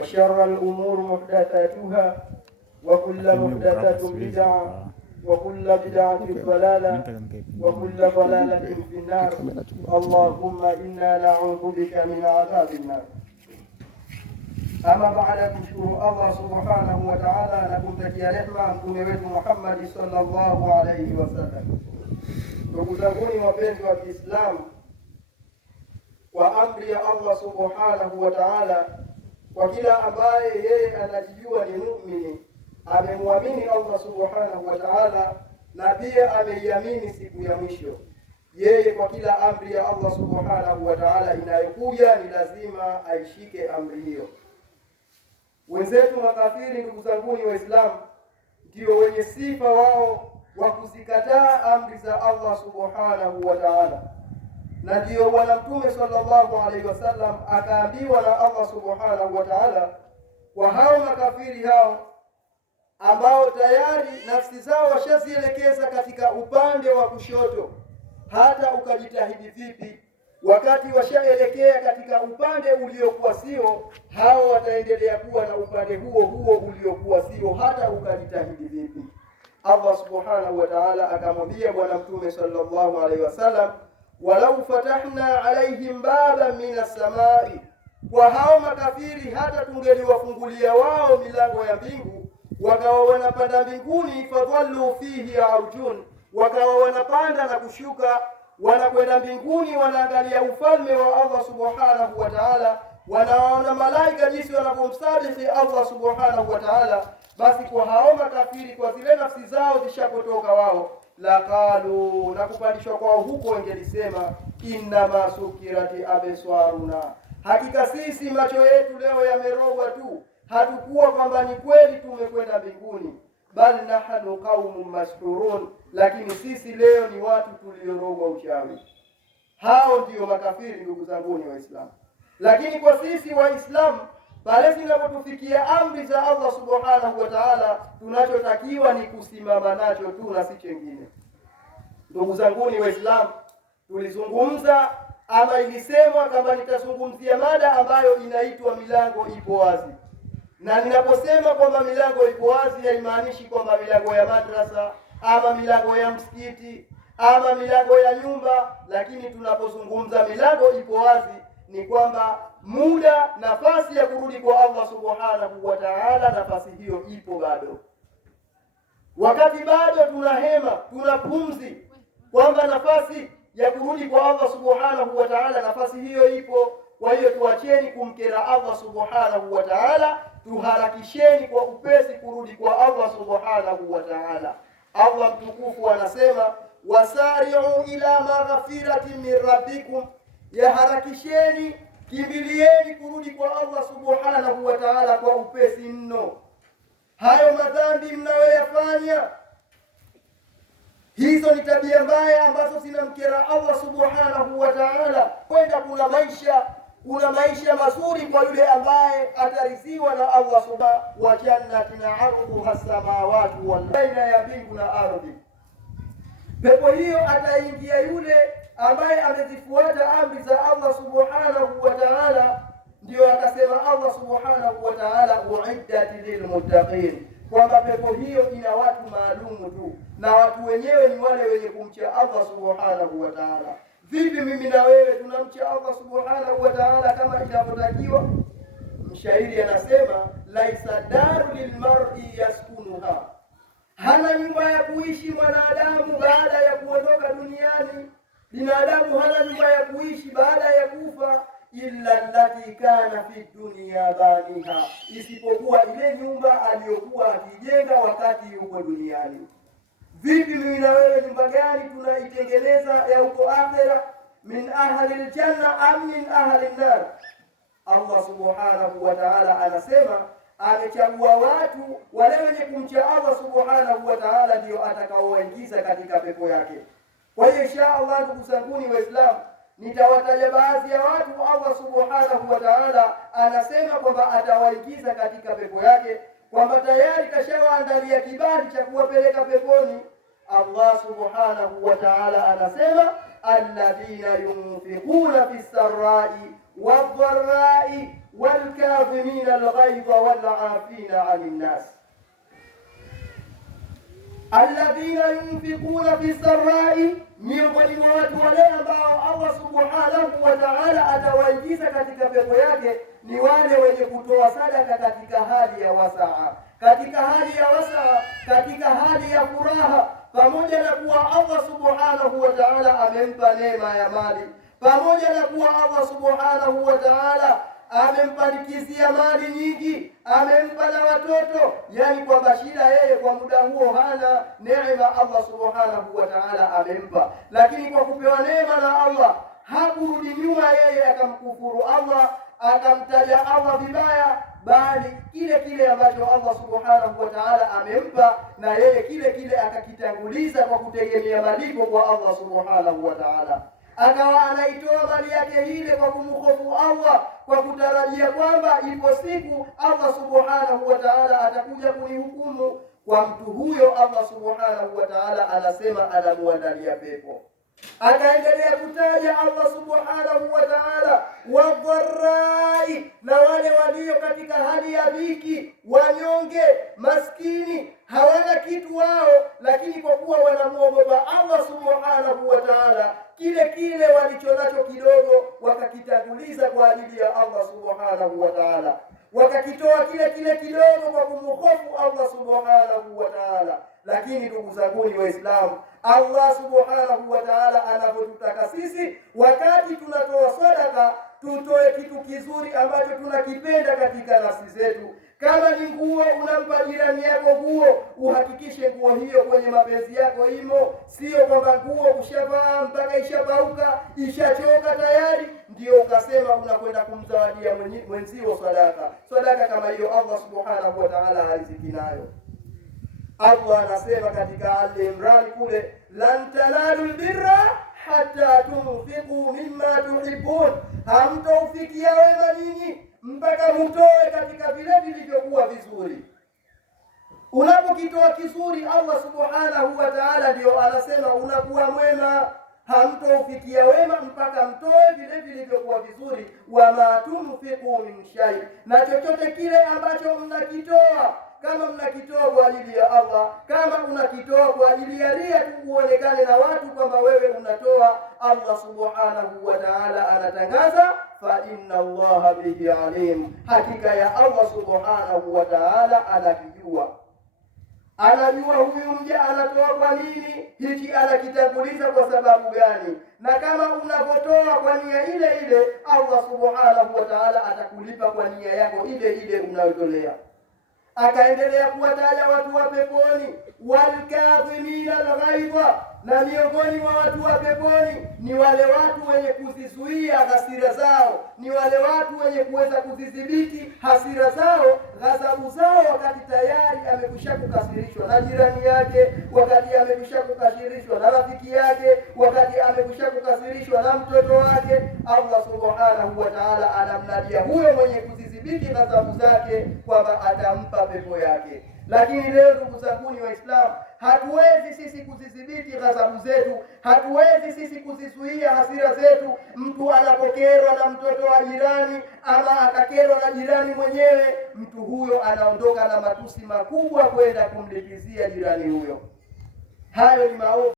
وشر الأمور محدثاتها وكل محدثة بدعة وكل بدعة ضلالة وكل ضلالة في النار. اللهم إنا نعوذ بك من عذاب النار. Ama baada ya kumshukuru Allah subhanahu wa ta'ala na kumtakia rehema mtume wetu Muhammad sallallahu alayhi wasallam, ndugu zanguni wapenzi wa Kiislamu, kwa amri ya Allah subhanahu wa ta'ala, kwa kila ambaye yeye anajijua ni muumini, amemwamini Allah subhanahu wa ta'ala na pia ameiamini siku ya mwisho, yeye kwa kila amri ya Allah subhanahu wa ta'ala inayokuja ni lazima aishike amri hiyo. Wenzetu makafiri, ndugu zanguni Waislamu, ndio wenye sifa wao wa kuzikataa amri za Allah subhanahu wa ta'ala, na ndio Bwana Mtume sallallahu alaihi wasallam akaambiwa na Allah subhanahu wa ta'ala kwa hao makafiri hao ambao tayari nafsi zao washazielekeza katika upande wa kushoto, hata ukajitahidi vipi, wakati washaelekea katika upande uliokuwa sio, hao wataendelea kuwa na upande huo huo uliokuwa sio, hata ukajitahidi vipi. Allah subhanahu wa ta'ala akamwambia Bwana Mtume sallallahu alaihi wasallam, walau fatahna alaihim baban minas samai, kwa hao makafiri hata tungeliwafungulia wao milango ya mbingu, wakawa wanapanda mbinguni, fadhallu fihi arjun, wakawa wanapanda na kushuka, wanakwenda mbinguni, wanaangalia ufalme wa Allah subhanahu wa ta'ala, wanaona malaika jinsi wanavyomsabihi Allah subhanahu wa ta'ala. Basi kwa hao makafiri, kwa zile nafsi zao zishapotoka wao, la qalu, na kupandishwa kwao huko wengelisema, inna masukirati abeswaruna, hakika sisi macho yetu leo yamerogwa tu, hatukuwa kwamba ni kweli tumekwenda mbinguni, bal nahnu qaumun mashhurun, lakini sisi leo ni watu tuliorogwa uchawi. Hao ndio makafiri, ndugu zangu ni Waislamu. Lakini kwa sisi Waislamu, pale zinapotufikia amri za Allah subhanahu wa ta'ala, tunachotakiwa ni kusimama nacho tu na si chengine. Ndugu zangu ni Waislamu, tulizungumza ama ilisemwa kama nitazungumzia mada ambayo inaitwa milango ipo wazi. Na ninaposema kwamba milango ipo wazi, haimaanishi kwamba milango ya madrasa ama milango ya msikiti ama milango ya nyumba, lakini tunapozungumza milango ipo wazi ni kwamba muda, nafasi ya kurudi kwa Allah subhanahu wa ta'ala, nafasi hiyo ipo bado. Wakati bado tuna hema, tuna pumzi, kwamba nafasi ya kurudi kwa Allah subhanahu wa ta'ala, nafasi hiyo ipo. Kwa hiyo tuacheni kumkera Allah subhanahu wa ta'ala, tuharakisheni kwa upesi kurudi kwa Allah subhanahu wa ta'ala. Allah mtukufu anasema, wasari'u ila maghfiratin min rabbikum, yaharakisheni, kimbilieni kurudi kwa Allah subhanahu wa ta'ala kwa upesi mno. Hayo madhambi mnayoyafanya, hizo ni tabia mbaya ambazo zinamkera Allah subhanahu wa ta'ala. Kwenda kuna maisha mazuri kwa yule ambaye atariziwa na Allah subhanahu wa jannatin arduha as-samawati wal baina ya mbingu na ardhi. Pepo hiyo ataingia yule ambaye amezifuata amri za Allah subhanahu wa ta'ala. Ndio akasema Allah subhanahu wa ta'ala, uiddat lilmuttaqin, kwamba pepo hiyo ina watu maalumu tu, na watu wenyewe ni wale wenye kumcha Allah subhanahu wa ta'ala. Vipi mimi na wewe tunamcha Allah subhanahu wa ta'ala kama inavyotakiwa? Mshairi anasema, laisa daru lilmar'i yaskunuha, hana nyumba ya kuishi mwanadamu baada ya kuondoka duniani. Binadamu hana nyumba ya kuishi baada ya kufa, illa allati kana fi dunya baniha, isipokuwa ile nyumba aliyokuwa akijenga wakati yuko duniani. Vipi mimi na wewe, nyumba gani tunaitengeneza ya huko akhera? Min ahli aljanna am min ahli an-nar? Allah subhanahu wa ta'ala anasema amechagua watu wale wenye kumcha Allah subhanahu wa ta'ala ndio atakaowaingiza katika pepo yake. Kwa hiyo insha Allah, ndugu zangu Waislamu, nitawataja baadhi ya watu Allah subhanahu wa ta'ala anasema kwamba atawaingiza katika pepo yake, kwamba tayari kashawaandalia kibali cha kuwapeleka peponi. Allah subhanahu wa ta'ala anasema, alladhina yunfiquna fis-sarai wadh-dharrai walkadhimina alghaidha walafina anin nas alladhina yunfiquna fi sarai, miongoni mwa watu wale ambao Allah subhanahu wa ta'ala atawaingiza katika pepo yake ni wale wenye kutoa sadaka katika hali ya wasaa, katika hali ya wasaa, katika hali ya furaha, pamoja na kuwa Allah subhanahu wa ta'ala amempa neema ya mali, pamoja na kuwa Allah subhanahu wa ta'ala amempandikizia mali nyingi, amempa na watoto, yani kwamba shida yeye kwa muda huo hana neema Allah subhanahu wa ta'ala amempa. Lakini kwa kupewa neema na Allah hakurudi nyuma yeye akamkufuru Allah, akamtaja Allah vibaya, bali kile kile ambacho Allah subhanahu wa ta'ala amempa na yeye kile kile akakitanguliza kwa kutegemea malipo kwa Allah subhanahu wa ta'ala. Akawa anaitoa mali yake ile kwa kumhofu Allah, kwa kutarajia kwamba ipo siku Allah subhanahu wa ta'ala atakuja kunihukumu. Kwa mtu huyo Allah subhanahu wa ta'ala anasema anamuandalia pepo. Akaendelea kutaja Allah subhanahu wa ta'ala wadharai, na wale walio katika hali ya dhiki, wanyonge, maskini, hawana kitu wao, lakini kwa kuwa wanamuogopa Allah subhanahu wa ta'ala, kile kile walichonacho kidogo wakakitanguliza kwa ajili ya Allah subhanahu wa ta'ala, wakakitoa kile kile kidogo kwa kumhofu Allah subhanahu wa ta'ala. Lakini ndugu zanguni Waislamu, Allah subhanahu wa ta'ala anapotutaka sisi wakati tunatoa sadaka tutoe kitu kizuri ambacho tunakipenda katika nafsi zetu. Kama ni nguo, unampa jirani yako nguo, uhakikishe nguo hiyo kwenye mapenzi yako imo, sio kwamba nguo ushavaa mpaka ishapauka, ishachoka tayari ndio ukasema unakwenda kumzawadia mwenzio sadaka. Sadaka kama hiyo Allah subhanahu wa ta'ala hariziki nayo. Allah anasema katika Al-Imran kule, lan tanalul birra hatta tunfiqu mimma tuhibbun, hamtaufikia wema nyinyi mpaka mtoe katika vile vilivyokuwa vizuri. Unapokitoa kizuri Allah subhanahu wa ta'ala ndio anasema unakuwa mwema. Hamtaufikia wema mpaka mtoe vile vilivyokuwa vizuri. Wama tunfiqu min shay, na chochote kile ambacho mnakitoa, kama mnakitoa kwa ajili ya Allah, kama unakitoa kwa ajili ya ria tu uonekane na watu kwamba wewe unatoa, Allah subhanahu wa ta'ala anatangaza fa inna Allaha bihi alim, hakika ya Allah subhanahu wa ta'ala anakijua. Anajua huyu mja anatoa kwa nini, hiki anakitanguliza kwa sababu gani, na kama unapotoa kwa nia ile ile Allah subhanahu wa ta'ala atakulipa kwa nia yako ile ile unayotolea. Akaendelea kuwataja watu wa peponi, walkadhimina alghaidha, na miongoni mwa watu wa peponi ni wale watu wenye kuzizuia hasira zao, ni wale watu wenye kuweza kuzidhibiti hasira zao, ghadhabu zao, wakati tayari amekwisha kukasirishwa na jirani yake, wakati amekwisha kukasirishwa na rafiki yake, wakati amekwisha kukasirishwa na mtoto wake. Allah subhanahu wa ta'ala anamnadia huyo mwenye kuzidhibiti ghadhabu zake kwamba atampa pepo yake. Lakini leo ndugu zangu Waislamu, hatuwezi sisi kuzidhibiti ghadhabu zetu, hatuwezi sisi kuzizuia hasira zetu. Mtu anapokerwa na mtoto wa jirani ama akakerwa na jirani mwenyewe, mtu huyo anaondoka na matusi makubwa kwenda kumlipizia jirani huyo. Hayo ni maovu.